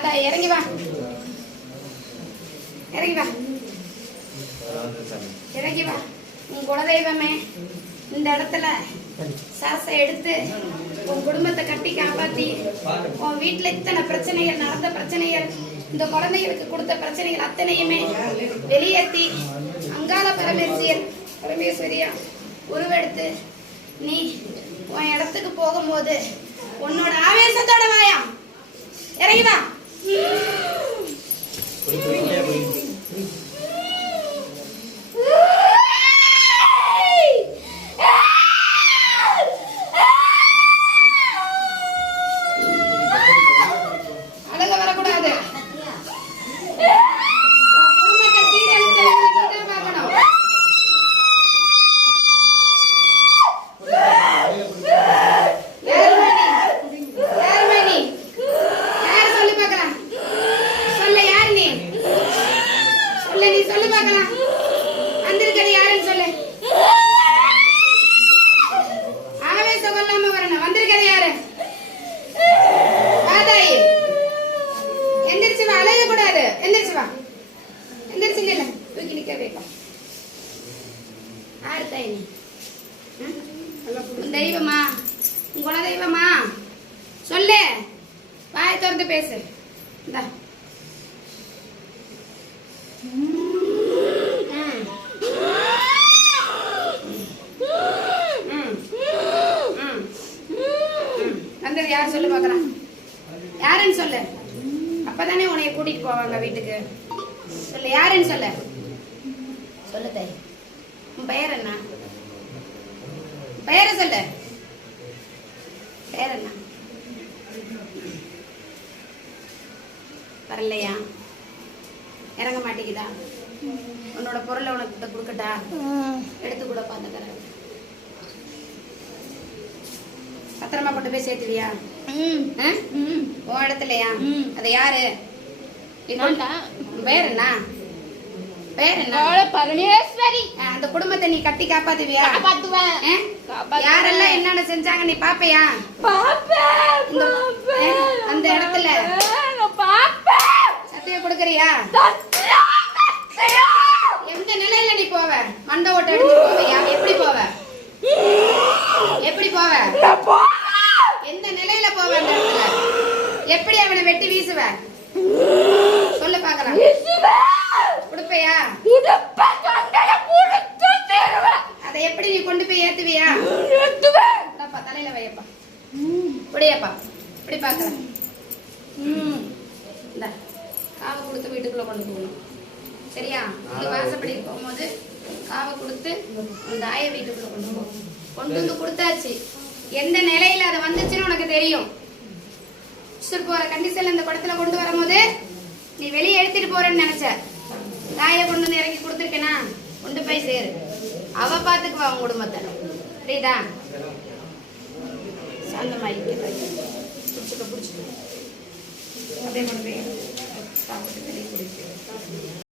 தாத்தா இறங்கி வா. இறங்கி வா. இறங்கி வா. உன் குலதெய்வமே இந்த இடத்துல சாசை எடுத்து உன் குடும்பத்தை கட்டி காப்பாத்தி உன் வீட்டில் இத்தனை பிரச்சனைகள் நடந்த பிரச்சனைகள் இந்த குழந்தைகளுக்கு கொடுத்த பிரச்சனைகள் அத்தனையுமே வெளியேற்றி அங்கால பரமேஸ்வரியர் பரமேஸ்வரியா உருவெடுத்து நீ உன் இடத்துக்கு போகும்போது உன்னோட ஆவேசத்தோட வாயா. இறங்கி Yeah. பார்க்கலாம். வந்திருக்கிறது யாருன்னு சொல்லு. ஆவே சொல்லாம வரணும். வந்திருக்கிறது யாரு? வாதாயி. எந்திரிச்சு வா அலைய கூடாது எந்திரிச்சு வா எந்திரிச்சு இல்ல தூக்கி நிக்க வைக்கும் யாரு தாய் நீ தெய்வமா உன் குல தெய்வமா சொல்லு வாயை திறந்து பேசு இந்தா ம். யார் சொல்லு பார்க்கலாம் யாருன்னு சொல்லு. அப்பதானே உன்னைய கூட்டிட்டு போவாங்க வீட்டுக்கு. சொல்லு யாருன்னு சொல்லு? சொல்லு தாய். உன் பெயர் என்ன? பெயரை சொல்லு. பெயர் என்ன? வரலையா? இறங்க மாட்டேங்குதா? உன்னோட பொருளை உனக்கு கொடுக்கட்டா? எடுத்து கூட பார்த்துக்கிறேன். பத்திரமா கொண்டு போய் சேர்த்துவியா? உன் இடத்துலயா. அது யாரு? பேர் என்ன? பேர் என்ன? பரமேஸ்வரி. அந்த குடும்பத்தை நீ கட்டி காப்பாத்துவியா? காப்பாத்துவேன். யாரெல்லாம் என்னென்ன செஞ்சாங்க நீ பாப்பையா? அந்த இடத்துல. சத்தியம் கொடுக்கறியா. எந்த நிலையில நீ போவ? மண்டை ஓட்ட அடிச்சு போவியா? எப்படி போவ? எப்படி போவ நான் போவேன். எந்த நிலையில போவ அந்த இடத்துல எப்படி அவனை வெட்டி வீசுவ? சொல்லு பாக்கலாம். கொடுப்பையா. அதை எப்படி நீ கொண்டு போய் ஏத்துவியா. இந்தாப்பா, தலையில வையப்பா. இப்படியேப்பா இப்படி பாக்குறேன் ம். இந்த காவை கொடுத்து வீட்டுக்குள்ள கொண்டு போகணும். சரியா? இந்த வாசப்படி போகும்போது காவை கொடுத்து அந்த தாய வீட்டுக்குள்ள கொண்டு போகும் கொண்டு வந்து கொடுத்தாச்சு. எந்த நிலையில அது வந்துச்சுன்னு உனக்கு தெரியும். சரி போற கண்டிஷன்ல இந்த குடத்துல கொண்டு வரும்போது நீ வெளியே எடுத்துட்டு போறேன்னு நினைச்ச. தாயை கொண்டு வந்து இறக்கி கொடுத்துருக்கேனா? கொண்டு போய் சேரு. அவ பாத்துக்குவா உன் குடும்பத்தை. புரியுதா? சாந்தமாயிட்டு பிடிச்சிக்க பிடிச்சிக்க. கொண்டு போய் சாப்பிட்டு வெளியே குடிக்க